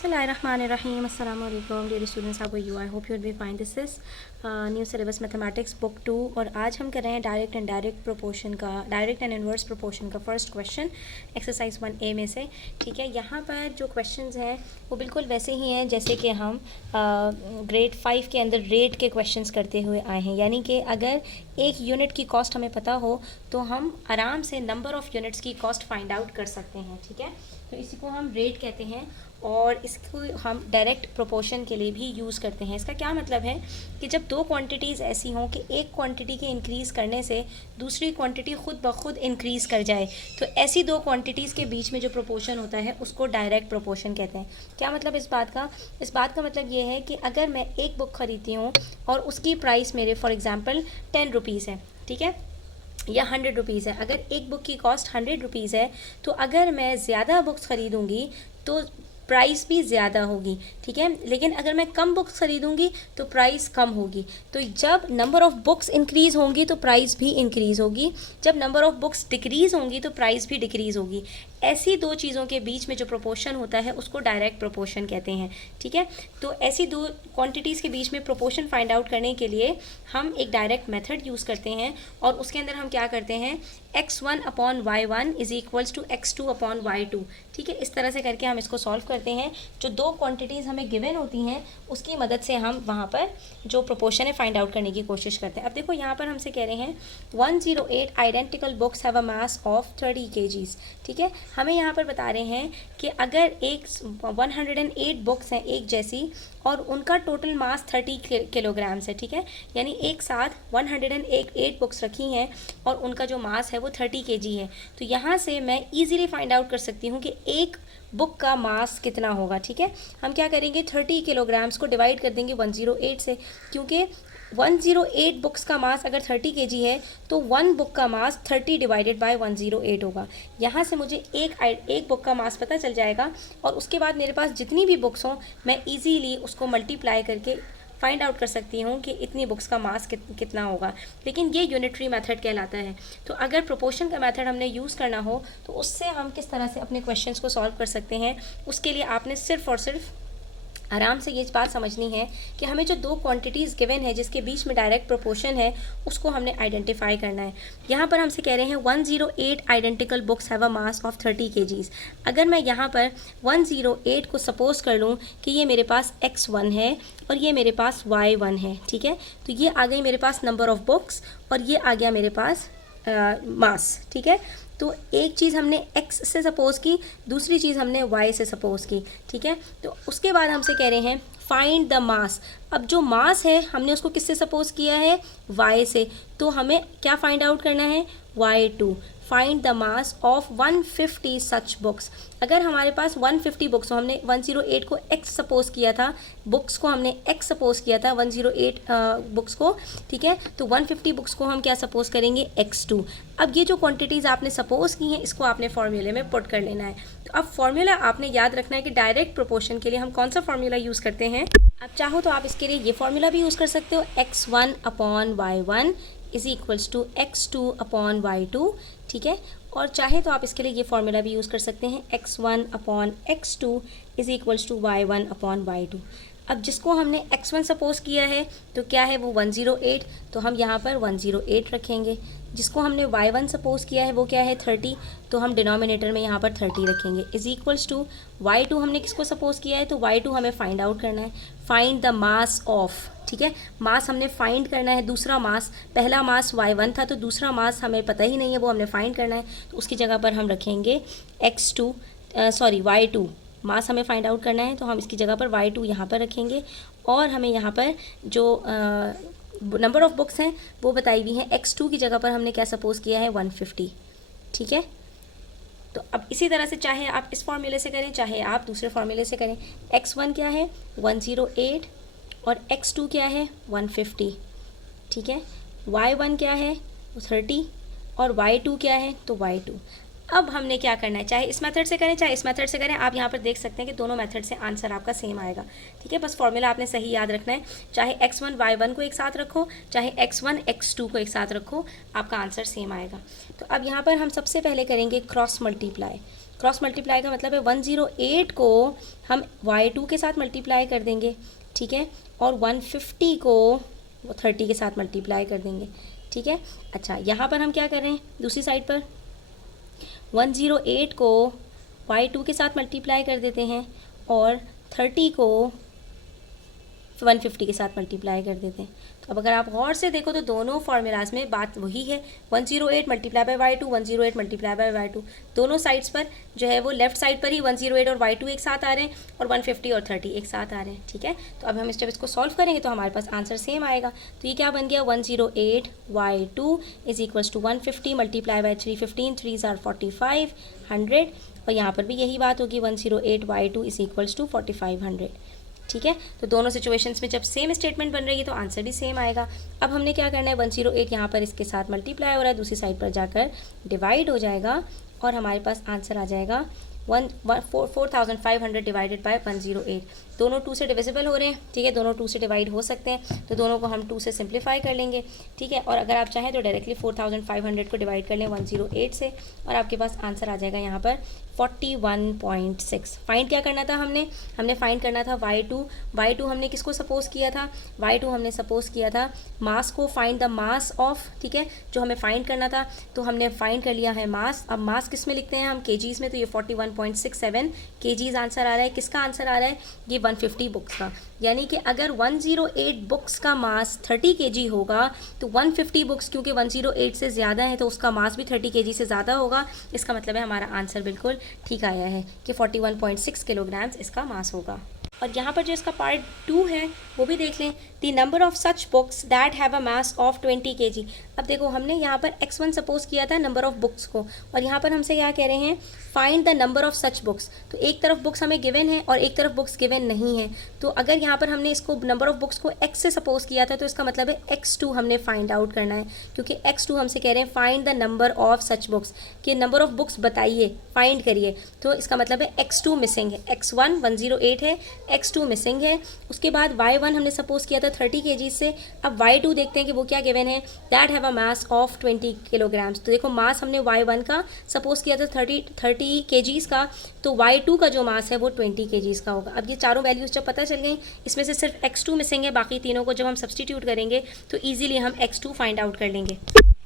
Bismillahirrahmanirrahim. Assalamu alaikum dear students, how are you? I hope you will be fine. This is new syllabus mathematics book 2 और आज हम कर रहे हैं direct and inverse proportion का first question exercise 1A में से। ठीक है, यहाँ पर जो क्वेश्चंस हैं वो बिल्कुल वैसे ही हैं जैसे कि हम ग्रेड 5 के अंदर रेट के क्वेश्चंस करते हुए आए हैं, यानी कि अगर एक यूनिट की कॉस्ट हमें पता हो तो हम आराम से नंबर ऑफ़ यूनिट्स की कॉस्ट फाइंड आउट कर सकते हैं। ठीक है, तो इसी को हम रेट कहते हैं और इसको हम डायरेक्ट प्रोपोर्शन के लिए भी यूज़ करते हैं। इसका क्या मतलब है कि जब दो क्वांटिटीज़ ऐसी हों कि एक क्वांटिटी के इंक्रीज़ करने से दूसरी क्वांटिटी खुद ब खुद इंक्रीज़ कर जाए, तो ऐसी दो क्वांटिटीज़ के बीच में जो प्रोपोर्शन होता है उसको डायरेक्ट प्रोपोर्शन कहते हैं। क्या मतलब इस बात का मतलब ये है कि अगर मैं एक बुक ख़रीदती हूँ और उसकी प्राइस मेरे फॉर एग्ज़ाम्पल 10 रुपीज़ है, ठीक है, या 100 रुपीज़ है। अगर एक बुक की कॉस्ट 100 रुपीज़ है तो अगर मैं ज़्यादा बुक्स ख़रीदूँगी तो प्राइस भी ज़्यादा होगी। ठीक है, लेकिन अगर मैं कम बुक्स ख़रीदूँगी तो प्राइस कम होगी। तो जब नंबर ऑफ़ बुक्स इंक्रीज़ होंगी तो प्राइस भी इंक्रीज़ होगी, जब नंबर ऑफ़ बुक्स डिक्रीज़ होंगी तो प्राइस भी डिक्रीज़ होगी। ऐसी दो चीज़ों के बीच में जो प्रोपोर्शन होता है उसको डायरेक्ट प्रोपोर्शन कहते हैं। ठीक है, तो ऐसी दो क्वांटिटीज़ के बीच में प्रोपोर्शन फाइंड आउट करने के लिए हम एक डायरेक्ट मेथड यूज़ करते हैं और उसके अंदर हम क्या करते हैं, x1 upon y1 is equals to x2 upon y2। ठीक है, इस तरह से करके हम इसको सॉल्व करते हैं। जो दो क्वांटिटीज़ हमें गिवन होती हैं उसकी मदद से हम वहाँ पर जो प्रोपोर्शन है फाइंड आउट करने की कोशिश करते हैं। अब देखो यहाँ पर हमसे कह रहे हैं 108 identical books have a mass of 30 kgs। ठीक है, हमें यहाँ पर बता रहे हैं कि अगर एक 108 बुक्स हैं एक जैसी और उनका टोटल मास 30 किलोग्राम्स है। ठीक है, यानी एक साथ 108 बुक्स रखी हैं और उनका जो मास है वो 30 kg है। तो यहाँ से मैं इजीली फाइंड आउट कर सकती हूँ कि एक बुक का मास कितना होगा। ठीक है, हम क्या करेंगे, 30 किलोग्राम्स को डिवाइड कर देंगे 108 से, क्योंकि 108 बुक्स का मास अगर 30 kg है तो वन बुक का मास 30 डिवाइडेड बाय 108 होगा। यहाँ से मुझे एक बुक का मास पता चल जाएगा और उसके बाद मेरे पास जितनी भी बुक्स हों मैं इजीली उसको मल्टीप्लाई करके फाइंड आउट कर सकती हूँ कि इतनी बुक्स का मास कितना होगा। लेकिन ये यूनिटरी मेथड कहलाता है। तो अगर प्रोपोर्शन का मेथड हमने यूज़ करना हो तो उससे हम किस तरह से अपने क्वेश्चंस को सॉल्व कर सकते हैं, उसके लिए आपने सिर्फ और सिर्फ आराम से ये बात समझनी है कि हमें जो दो क्वांटिटीज़ गिवन है जिसके बीच में डायरेक्ट प्रोपोर्शन है उसको हमने आइडेंटिफाई करना है। यहाँ पर हमसे कह रहे हैं 108 identical books have a mass of 30 kgs। अगर मैं यहाँ पर 108 को सपोज कर लूँ कि ये मेरे पास x1 है और ये मेरे पास y1 है। ठीक है, तो ये आ गई मेरे पास नंबर ऑफ़ बुक्स और ये आ गया मेरे पास मास। ठीक है, तो एक चीज़ हमने x से सपोज़ की, दूसरी चीज़ हमने y से सपोज़ की। ठीक है, तो उसके बाद हमसे कह रहे हैं फाइंड द मास। अब जो मास है हमने उसको किससे सपोज़ किया है, y से, तो हमें क्या फाइंड आउट करना है, y2। Find the mass of 150 such books. अगर हमारे पास 150 बुक्स हो, हमने 108 को x सपोज़ किया था, बुक्स को हमने x सपोज़ किया था 108 बुक्स को। ठीक है, तो 150 बुक्स को हम क्या सपोज़ करेंगे, x2। अब ये जो क्वांटिटीज़ आपने सपोज़ की हैं इसको आपने फार्मूले में पुट कर लेना है। तो अब फार्मूला आपने याद रखना है कि डायरेक्ट प्रोपोर्शन के लिए हम कौन सा फार्मूला यूज़ करते हैं। आप चाहो तो आप इसके लिए ये फार्मूला भी यूज़ कर सकते हो, x1 upon y1 is equals to x2 upon y2। ठीक है, और चाहे तो आप इसके लिए ये फार्मूला भी यूज़ कर सकते हैं, x1 upon x2 is equals to y1 upon y2। अब जिसको हमने x1 सपोज़ किया है तो क्या है वो 108, तो हम यहाँ पर 108 रखेंगे। जिसको हमने y1 सपोज़ किया है वो क्या है 30, तो हम डिनोमिनेटर में यहाँ पर 30 रखेंगे। इज़ इक्वल्स टू y2 हमने किसको सपोज़ किया है, तो y2 हमें फाइंड आउट करना है, फाइंड द मास ऑफ। ठीक है, मास हमने फाइंड करना है, दूसरा मास, पहला मास y1 था तो दूसरा मास हमें पता ही नहीं है, वो हमने फाइंड करना है। तो उसकी जगह पर हम रखेंगे y2 मास हमें फाइंड आउट करना है तो हम इसकी जगह पर y2 यहाँ पर रखेंगे और हमें यहाँ पर जो नंबर ऑफ़ बुक्स हैं वो बताई हुई हैं, x2 की जगह पर हमने क्या सपोज़ किया है 150। ठीक है, तो अब इसी तरह से चाहे आप इस फॉर्मूले से करें चाहे आप दूसरे फॉर्मूले से करें। x1 क्या है 108 और x2 क्या है 150। ठीक है, y1 क्या है 30 और y2 क्या है तो y2। अब हमने क्या करना है, चाहे इस मेथड से करें चाहे इस मेथड से करें, आप यहाँ पर देख सकते हैं कि दोनों मेथड से आंसर आपका सेम आएगा। ठीक है, बस फॉर्मूला आपने सही याद रखना है, चाहे x1 y1 को एक साथ रखो चाहे x1 x2 को एक साथ रखो, आपका आंसर सेम आएगा। तो अब यहाँ पर हम सबसे पहले करेंगे क्रॉस मल्टीप्लाई। क्रॉस मल्टीप्लाई का मतलब है 108 को हम y2 के साथ मल्टीप्लाई कर देंगे, ठीक है, और 150 को 30 के साथ मल्टीप्लाई कर देंगे, ठीक है। अच्छा, यहाँ पर हम क्या कर रहे हैं, दूसरी साइड पर 108 को y2 के साथ मल्टीप्लाई कर देते हैं और 30 को 150 के साथ मल्टीप्लाई कर देते हैं। तो अब अगर आप गौर से देखो तो दोनों फार्मूलाज में बात वही है, 108 multiply by y2, 108 multiply by y2, दोनों साइड्स पर जो है वो लेफ्ट साइड पर ही 108 और y2 एक साथ आ रहे हैं और 150 और 30 एक साथ आ रहे हैं, ठीक है। तो अब हम जब इसको सॉल्व करेंगे तो हमारे पास आंसर सेम आएगा। तो ये क्या बन गया, 108 y2 is equals to 150 multiply by 3, 15 3 are 45, 100, और यहाँ पर भी यही बात होगी, 108 y2 इज इक्वल्स टू 4500, ठीक है। तो दोनों सिचुएशंस में जब सेम स्टेटमेंट बन रही है तो आंसर भी सेम आएगा। अब हमने क्या करना है, 108 यहाँ पर इसके साथ मल्टीप्लाई हो रहा है, दूसरी साइड पर जाकर डिवाइड हो जाएगा और हमारे पास आंसर आ जाएगा 4500 डिवाइडेड बाय 108। दोनों 2 से डिविजिबल हो रहे हैं, ठीक है, दोनों 2 से डिवाइड हो सकते हैं, तो दोनों को हम 2 से सिंप्लीफाई कर लेंगे, ठीक है। और अगर आप चाहें तो डायरेक्टली 4500 को डिवाइड कर लें 108 से और आपके पास आंसर आ जाएगा यहाँ पर 41.6। फाइंड क्या करना था हमने फाइंड करना था y2 हमने किसको सपोज किया था, y2 हमने सपोज किया था मास को, फाइंड द मास ऑफ, ठीक है, जो हमें फाइंड करना था। तो हमने फाइंड कर लिया है मास। अब मास किस में लिखते हैं हम, केजीज में, तो ये 41.67 केजीज आंसर आ रहा है। किसका आंसर आ रहा है, ये 150 बुक्स का, यानी कि अगर 108 बुक्स का मास 30 केजी होगा तो 150 बुक्स क्योंकि 108 से ज़्यादा है तो उसका मास भी 30 केजी से ज़्यादा होगा। इसका मतलब है हमारा आंसर बिल्कुल ठीक आया है कि 41.6 किलोग्राम्स इसका मास होगा। और यहाँ पर जो इसका पार्ट 2 है वो भी देख लें, the number of such books that have a mass of 20 kg। अब देखो हमने यहाँ पर x1 सपोज किया था नंबर ऑफ बुक्स को, और यहाँ पर हमसे क्या कह रहे हैं, find the number of such books. तो एक तरफ बुक्स हमें गिवन है और एक तरफ बुक्स गिवन नहीं है। तो अगर यहाँ पर हमने इसको नंबर ऑफ बुक्स को x से सपोज किया था तो इसका मतलब है x2 हमने फाइंड आउट करना है, क्योंकि x2 हमसे कह रहे हैं find the number of such books, कि नंबर ऑफ बुक्स बताइए, फाइंड करिए। तो इसका मतलब है x2 मिसिंग है, x1 108 है, x2 मिसिंग है। उसके बाद y1 हमने सपोज किया था 30 kg से। अब y2 देखते हैं कि वो क्या गिवन है, that have a mass of 20 kilograms. तो देखो मास हमने y1 का सपोज किया था 30 kgs का, तो y2 का जो मास है वो 20 kgs का होगा। अब ये चारों वैल्यूज जब पता चल गई, इसमें से सिर्फ x2 मिसिंग है, बाकी तीनों को जब हम सब्सटीट्यूट करेंगे तो ईजिली हम x2 फाइंड आउट कर लेंगे।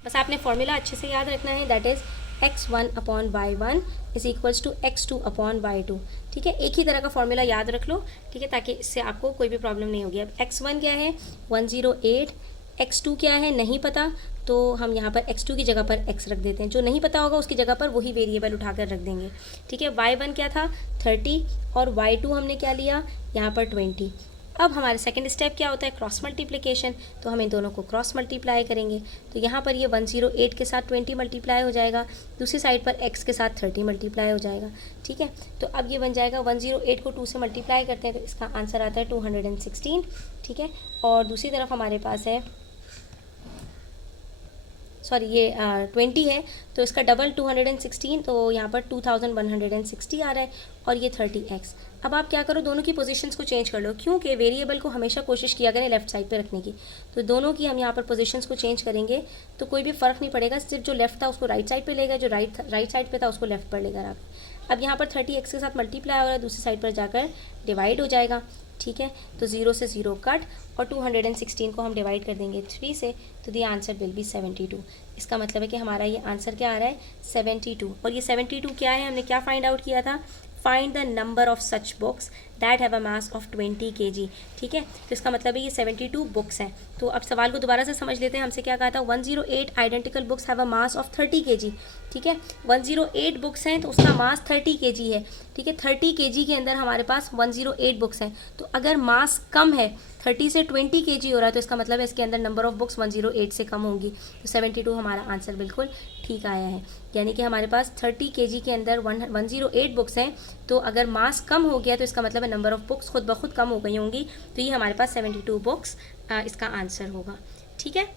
बस आपने फॉर्मूला अच्छे से याद रखना है, that is x1 upon y1 is equals to x2 upon y2, ठीक है। एक ही तरह का फॉर्मूला याद रख लो, ठीक है, ताकि इससे आपको कोई भी प्रॉब्लम नहीं होगी। अब x1 क्या है 108, x2 क्या है नहीं पता, तो हम यहाँ पर x2 की जगह पर x रख देते हैं, जो नहीं पता होगा उसकी जगह पर वही वेरिएबल उठाकर रख देंगे, ठीक है। y1 क्या था 30 और y2 हमने क्या लिया यहाँ पर 20। अब हमारे सेकंड स्टेप क्या होता है, क्रॉस मल्टीप्लिकेशन। तो हम इन दोनों को क्रॉस मल्टीप्लाई करेंगे, तो यहाँ पर ये 108 के साथ 20 मल्टीप्लाई हो जाएगा, दूसरी साइड पर x के साथ 30 मल्टीप्लाई हो जाएगा, ठीक है। तो अब ये बन जाएगा 108 को 2 से मल्टीप्लाई करते हैं तो इसका आंसर आता है 216, ठीक है। और दूसरी तरफ हमारे पास है सॉरी ये 20 है, तो इसका डबल 216, तो यहाँ पर 2160 आ रहा है, और ये 30x। अब आप क्या करो, दोनों की पोजीशंस को चेंज कर लो, क्योंकि वेरिएबल को हमेशा कोशिश किया करें लेफ्ट साइड पे रखने की। तो दोनों की हम यहाँ पर पोजीशंस को चेंज करेंगे तो कोई भी फ़र्क नहीं पड़ेगा, सिर्फ जो लेफ्ट था उसको राइट साइड पे लेगा, जो राइट साइड पे था उसको लेफ्ट पर लेकर आप। अब यहाँ पर 30x के साथ मल्टीप्लाई हो रहा है, दूसरी साइड पर जाकर डिवाइड हो जाएगा, ठीक है। तो 0 से 0 कट, और 216 को हम डिवाइड कर देंगे 3 से, तो दी आंसर विल बी 72। इसका मतलब है कि हमारा ये आंसर क्या आ रहा है 72। और ये 72 क्या है, हमने क्या फाइंड आउट किया था, find the number of such books that have a mass of 20 kg, ठीक है। तो इसका मतलब है ये 72 बुक्स हैं। तो अब सवाल को दोबारा से समझ लेते हैं, हमसे क्या कहा था, 108 identical books have a mass of 30 kg, ठीक है। 108 बुक्स हैं तो उसका मास 30 kg है, ठीक है। 30 kg के अंदर हमारे पास 108 बुक्स हैं, तो अगर मास कम है 30 से 20 kg हो रहा है तो इसका मतलब है इसके अंदर नंबर ऑफ बुक्स 108 से कम होंगी, तो 72 हमारा आंसर बिल्कुल ठीक आया है। यानी कि हमारे पास 30 kg के अंदर 108 बुक्स हैं, तो अगर मास कम हो गया तो इसका मतलब है नंबर ऑफ बुक्स खुद ब खुद कम हो गई होंगी, तो ये हमारे पास 72 बुक्स इसका आंसर होगा, ठीक है।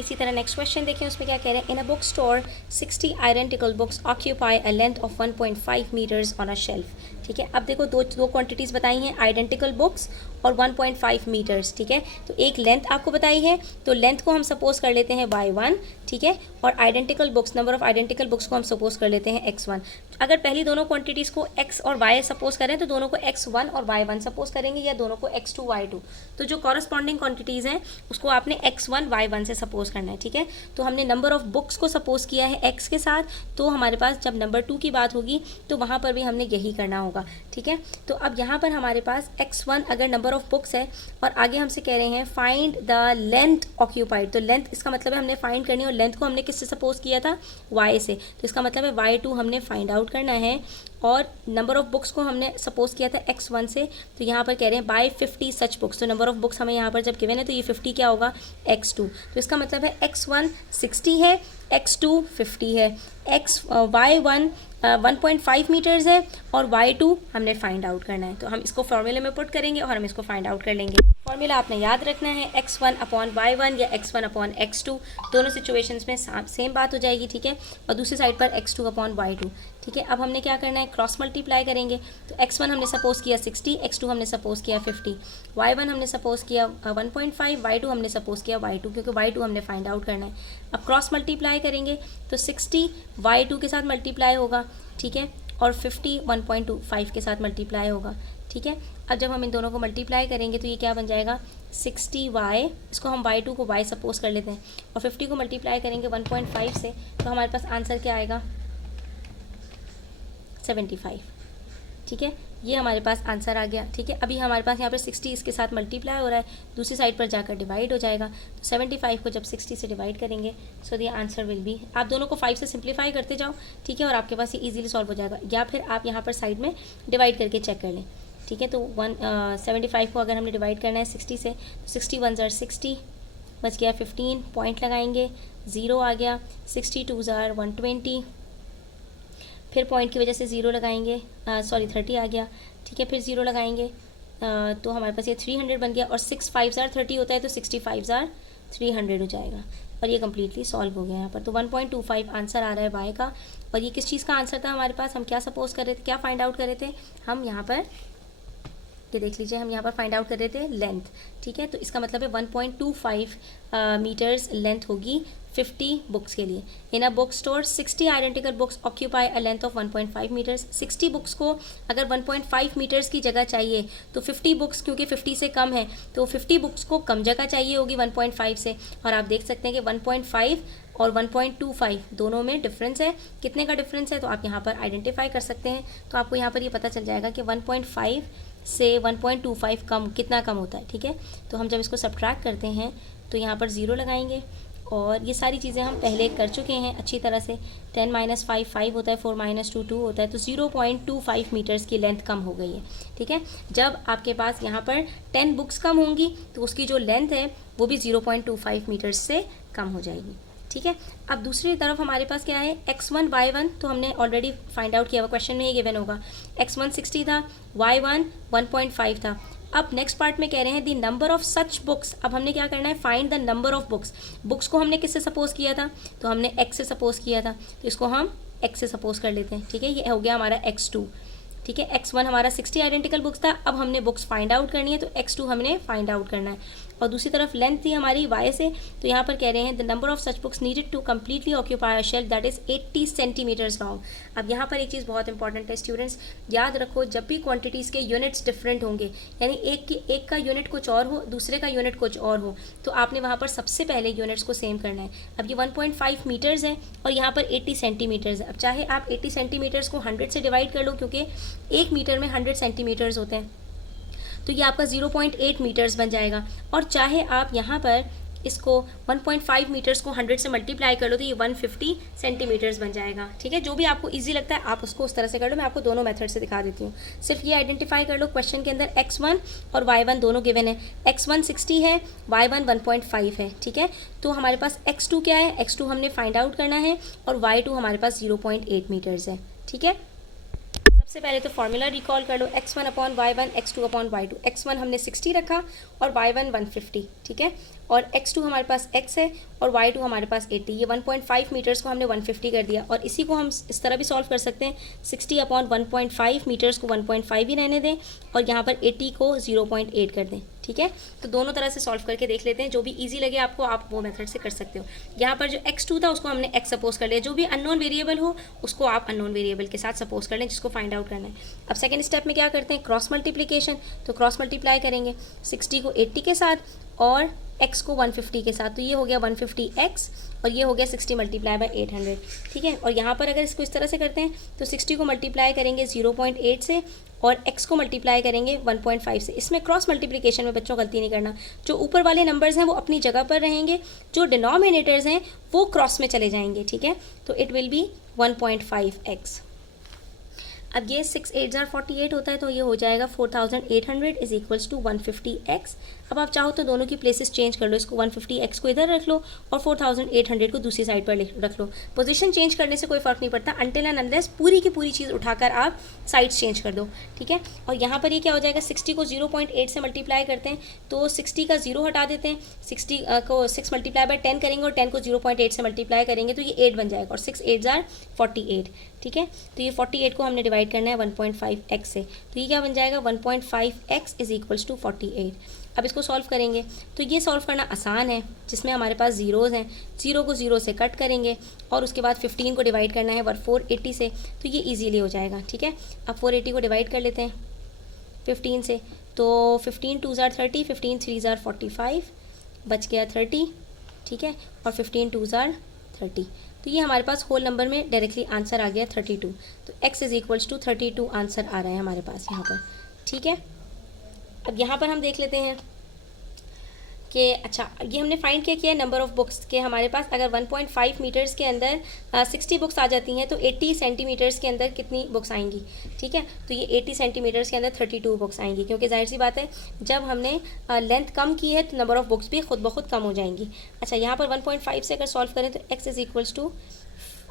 इसी तरह नेक्स्ट क्वेश्चन देखें, उसमें क्या कह रहे हैं, in a book store 60 identical books occupy a length of 1.5 meters on a shelf, ठीक है। अब देखो दो क्वांटिटीज़ बताई हैं, आइडेंटिकल बुक्स और 1.5 मीटर्स, ठीक है। तो एक लेंथ आपको बताई है, तो लेंथ को हम सपोज कर लेते हैं y1, ठीक ठीक है, और identical books, number of identical books को हम सपोज कर लेते हैं x1। अगर पहली दोनों क्वांटिटीज़ को x और y सपोज करें तो दोनों को x1 और y1 सपोज करेंगे, या दोनों को x2 y2। तो जो कॉरस्पॉन्डिंग क्वांटिटीज़ हैं उसको आपने x1 y1 से सपोज करना है, ठीक है। तो हमने नंबर ऑफ बुक्स को सपोज किया है x के साथ, तो हमारे पास जब नंबर 2 की बात होगी तो वहाँ पर भी हमने यही करना होगा, ठीक है। तो अब यहाँ पर हमारे पास x1 अगर नंबर ऑफ बुक्स है और आगे हमसे कह रहे हैं फाइंड द लेंथ ऑक्यूपाइड, तो लेंथ इसका मतलब है हमने फाइंड करनी है, और लेंथ को हमने किससे सपोज किया था, y से, तो इसका मतलब है y2 हमने फाइंड आउट करना है। और नंबर ऑफ बुक्स को हमने सपोज किया था x1 से, तो यहाँ पर कह रहे हैं बाय 50 सच बुक्स, तो नंबर ऑफ बुक्स हमें यहाँ पर जब गिवन है तो ये 50 क्या होगा, x2। तो इसका मतलब है x1 60 है, x2 50 है, y1 1.5 मीटर्स है और y2 हमने फाइंड आउट करना है। तो हम इसको फॉर्मूले में पुट करेंगे और हम इसको फाइंड आउट कर लेंगे। फॉर्मूला आपने याद रखना है x1 अपॉन y1 या x1 अपॉन x2, दोनों सिचुएशंस में सेम बात हो जाएगी, ठीक है। और दूसरी साइड पर x2 अपॉन y2, ठीक है। अब हमने क्या करना है, क्रॉस मल्टीप्लाई करेंगे। तो x1 हमने सपोज किया 60, x2 हमने सपोज किया 50, y1 हमने सपोज किया 1.5, y2 हमने सपोज किया y2, क्योंकि y2 हमने फाइंड आउट करना है। अब क्रॉस मल्टीप्लाई करेंगे तो 60 y2 के साथ मल्टीप्लाई होगा, ठीक है, और 50 1.25 के साथ मल्टीप्लाई होगा, ठीक है। अब जब हम इन दोनों को मल्टीप्लाई करेंगे तो ये क्या बन जाएगा, 60y, इसको हम y2 को y सपोज कर लेते हैं, और 50 को मल्टीप्लाई करेंगे 1.5 से, तो हमारे पास आंसर क्या आएगा, 75, ठीक है। ये हमारे पास आंसर आ गया, ठीक है। अभी हमारे पास यहाँ पर 60 इसके साथ मल्टीप्लाई हो रहा है, दूसरी साइड पर जाकर डिवाइड हो जाएगा। तो 75 को जब 60 से डिवाइड करेंगे so the answer will be, आप दोनों को 5 से सिंप्लीफाई करते जाओ, ठीक है, और आपके पास ये इजीली सॉल्व हो जाएगा, या फिर आप यहाँ पर साइड में डिवाइड करके चेक कर लें, ठीक है। तो 75 को अगर हमने डिवाइड करना है 60 से, तो 60 1 ज़ार 60, बच गया 15, पॉइंट लगाएंगे, 0 आ गया, 62 ज़ार 120, फिर पॉइंट की वजह से 0 लगाएंगे, 30 आ गया, ठीक है, फिर 0 लगाएंगे, तो हमारे पास ये 300 बन गया, और 6 5 ज़ार 30 होता है, तो 65 ज़ार 300 हो जाएगा, और ये कम्प्लीटली सॉल्व हो गया यहाँ पर। तो 1.25 आंसर आ रहा है वाई का। और ये किस चीज़ का आंसर था हमारे पास, हम क्या सपोज कर रहे थे, क्या फाइंड आउट कर रहे थे हम यहाँ पर, ये देख लीजिए, हम यहाँ पर फाइंड आउट कर रहे थे लेंथ, ठीक है। तो इसका मतलब है 1.25 मीटर्स लेंथ होगी 50 बुक्स के लिए। In a book store 60 identical books occupy a length of 1.5 meters. 60 books को अगर 1.5 मीटर्स की जगह चाहिए तो 50 बुक्स, क्योंकि 50 से कम है तो 50 बुक्स को कम जगह चाहिए होगी 1.5 से। और आप देख सकते हैं कि 1.5 और 1.25 दोनों में डिफरेंस है। कितने का डिफरेंस है तो आप यहाँ पर आइडेंटिफाई कर सकते हैं। तो आपको यहाँ पर ये पता चल जाएगा कि 1.5 से 1.25 कम कितना कम होता है, ठीक है। तो हम जब इसको सब्ट्रैक्ट करते हैं तो यहाँ पर 0 लगाएंगे, और ये सारी चीज़ें हम पहले कर चुके हैं अच्छी तरह से। 10 - 5 5 होता है, 4 - 2 2 होता है, तो 0.25 मीटर्स की लेंथ कम हो गई है, ठीक है। जब आपके पास यहाँ पर 10 बुक्स कम होंगी तो उसकी जो लेंथ है वो भी 0.25 मीटर्स से कम हो जाएगी, ठीक है। अब दूसरी तरफ हमारे पास क्या है, x1 y1 तो हमने ऑलरेडी फाइंड आउट किया हुआ, क्वेश्चन में ही गिवन होगा। x1 60 था, y1 1.5 था। अब नेक्स्ट पार्ट में कह रहे हैं the number of such books. अब हमने क्या करना है, find the number of books. Books को हमने किससे सपोज किया था, तो हमने x से सपोज किया था, तो इसको हम x से सपोज कर लेते हैं, ठीक है। ये हो गया हमारा x2, ठीक है। x1 हमारा 60 आइडेंटिकल बुक्स था, अब हमने बुक्स फाइंड आउट करनी है तो x2 हमने फाइंड आउट करना है। और दूसरी तरफ लेंथ थी हमारी y से, तो यहाँ पर कह रहे हैं the number of such books needed to completely occupy a shelf that is 80 centimetres long. अब यहाँ पर एक चीज़ बहुत इंपॉर्टेंट है स्टूडेंट्स, याद रखो जब भी क्वांटिटीज़ के यूनिट्स डिफरेंट होंगे, यानी एक का यूनिट कुछ और हो, दूसरे का यूनिट कुछ और हो, तो आपने वहाँ पर सबसे पहले यूनिट्स को सेम करना है। अब ये 1.5 मीटर्स है और यहाँ पर 80 सेंटीमीटर्स है। अब चाहे आप 80 सेंटीमीटर्स को 100 से डिवाइड कर लो, क्योंकि 1 मीटर में 100 सेंटीमीटर्स होते हैं, तो ये आपका 0.8 मीटर्स बन जाएगा। और चाहे आप यहाँ पर इसको 1.5 मीटर्स को 100 से मल्टीप्लाई कर लो तो ये 150 सेंटीमीटर्स बन जाएगा, ठीक है। जो भी आपको इजी लगता है आप उसको उस तरह से कर लो, मैं आपको दोनों मेथड से दिखा देती हूँ। सिर्फ ये आइडेंटिफाई कर लो, क्वेश्चन के अंदर x1 और y1 दोनों गिवन है। x1 60 है, y1 1.5 है, ठीक है। तो हमारे पास x2 क्या है, x2 हमने फाइंड आउट करना है, और y2 हमारे पास 0.8 मीटर्स है, ठीक है। सबसे पहले तो फॉर्मूला रिकॉल कर लो, x1 upon y1 x2 upon y2। x1 हमने 60 रखा और y1 150, ठीक है। और x2 हमारे पास x है और y2 हमारे पास 80। ये 1.5 मीटर्स को हमने 150 कर दिया, और इसी को हम इस तरह भी सॉल्व कर सकते हैं। 60 अपॉन 1.5 मीटर्स को 1.5 ही रहने दें, और यहाँ पर 80 को 0.8 कर दें, ठीक है, तो दोनों तरह से सॉल्व करके देख लेते हैं, जो भी इजी लगे आपको आप वो मेथड से कर सकते हो। यहाँ पर जो x2 था उसको हमने x सपोज कर लिया, जो भी अननोन वेरिएबल हो उसको आप अननोन वेरिएबल के साथ सपोज कर लें जिसको फाइंड आउट करना है। अब सेकंड स्टेप में क्या करते हैं, क्रॉस मल्टीप्लिकेशन, तो क्रॉस मल्टीप्लाई करेंगे 60 को 80 के साथ और x को 150 के साथ, तो ये हो गया 150x और ये हो गया 60 मल्टीप्लाई बाय 800, ठीक है। और यहाँ पर अगर इसको इस तरह से करते हैं तो 60 को मल्टीप्लाई करेंगे 0.8 से और x को मल्टीप्लाई करेंगे 1.5 से। इसमें क्रॉस मल्टीप्लिकेशन में बच्चों गलती नहीं करना, जो ऊपर वाले नंबर्स हैं वो अपनी जगह पर रहेंगे, जो डिनोमिनेटर्स हैं वो क्रॉस में चले जाएंगे, ठीक है। तो इट विल बी 1.5x। अब ये 6 8 48 होता है, तो ये हो जाएगा 4800 इज इक्वल्स टू 150x। अब आप चाहो तो दोनों की प्लेसेस चेंज कर लो, इसको 150x को इधर रख लो और 4800 को दूसरी साइड पर रख लो। पोजीशन चेंज करने से कोई फ़र्क नहीं पड़ता अनटिल एंड अनलेस पूरी की पूरी चीज़ उठाकर आप साइड्स चेंज कर दो, ठीक है। और यहाँ पर ये क्या हो जाएगा, 60 को 0.8 से मल्टीप्लाई करते हैं तो 60 का 0 हटा देते हैं, 60 को 6 मल्टीप्लाई बाय 10 करेंगे और 10 को 0.8 से मल्टीप्लाई करेंगे तो ये 8 बन जाएगा और 6 8 48, ठीक है। तो ये 48 को हमने डिवाइड करना है 1.5x से, तो ये क्या बन जाएगा 1.5x इज इक्वल्स टू 48। अब इसको सॉल्व करेंगे तो ये सॉल्व करना आसान है, जिसमें हमारे पास ज़ीरोज़ हैं, 0 को 0 से कट करेंगे और उसके बाद 15 को डिवाइड करना है 480 से, तो ये इजीली हो जाएगा, ठीक है। अब 480 को डिवाइड कर लेते हैं 15 से, तो 15 2 ज़ार 30, 15 3 ज़ार 45, बच गया 30, ठीक है, और 15 2 ज़ार 30, तो ये हमारे पास होल नंबर में डायरेक्टली आंसर आ गया 32। तो x is equals to 32 answer आ रहा है हमारे पास यहाँ पर, ठीक है। अब यहाँ पर हम देख लेते हैं कि अच्छा ये हमने फाइंड क्या किया नंबर ऑफ़ बुक्स के हमारे पास अगर 1.5 मीटर्स के अंदर 60 बुक्स आ जाती हैं तो 80 सेंटीमीटर्स के अंदर कितनी बुक्स आएंगी, ठीक है। तो ये 80 सेंटीमीटर्स के अंदर 32 बुक्स आएंगी, क्योंकि जाहिर सी बात है जब हमने लेंथ कम की है तो नंबर ऑफ़ बुक्स भी खुद ब खुद कम हो जाएंगी। अच्छा यहाँ पर 1.5 से अगर सॉल्व करें तो x is equals to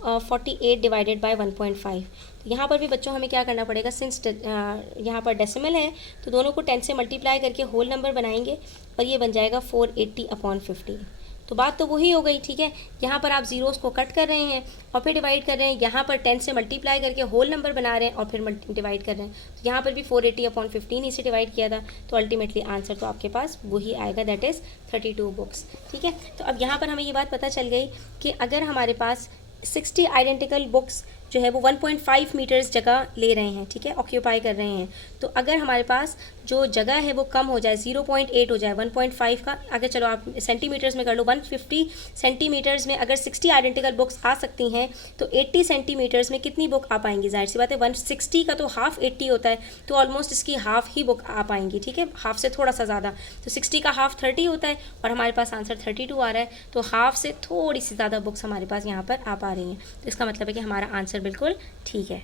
48 divided by 1.5। तो यहाँ पर भी बच्चों हमें क्या करना पड़ेगा, सिंस यहाँ पर डेसिमल है तो दोनों को 10 से मल्टीप्लाई करके होल नंबर बनाएंगे और ये बन जाएगा 480/50। तो बात तो वही हो गई, ठीक है। यहाँ पर आप ज़ीरोज़ को कट कर रहे हैं और फिर डिवाइड कर रहे हैं, यहाँ पर 10 से मल्टीप्लाई करके होल नंबर बना रहे हैं और फिर डिवाइड कर रहे हैं। तो यहाँ पर भी 480/15 इसे डिवाइड किया था, तो अल्टीमेटली आंसर तो आपके पास वही आएगा, दैट इज़ 32 बुक्स, ठीक है। तो अब यहाँ पर हमें ये बात पता चल गई कि अगर हमारे पास 60 आइडेंटिकल बुक्स जो है वो 1.5 मीटर्स जगह ले रहे हैं, ठीक है, ऑक्यूपाई कर रहे हैं, तो अगर हमारे पास जो जगह है वो कम हो जाए 0.8 हो जाए 1.5 का, अगर चलो आप सेंटीमीटर्स में कर लो, 150 सेंटीमीटर्स में अगर 60 आइडेंटिकल बुक्स आ सकती हैं तो 80 सेंटीमीटर्स में कितनी बुक आ पाएंगी, जाहिर सी बात है 160 का तो हाफ 80 होता है, तो ऑलमोस्ट इसकी हाफ ही बुक आ पाएंगी, ठीक है, हाफ से थोड़ा सा ज़्यादा। तो 60 का हाफ 30 होता है और हमारे पास आंसर 32 आ रहा है, तो हाफ से थोड़ी सी ज़्यादा बुक्स हमारे पास यहाँ पर आ पा रही हैं, तो इसका मतलब है कि हमारा आंसर बिल्कुल ठीक है।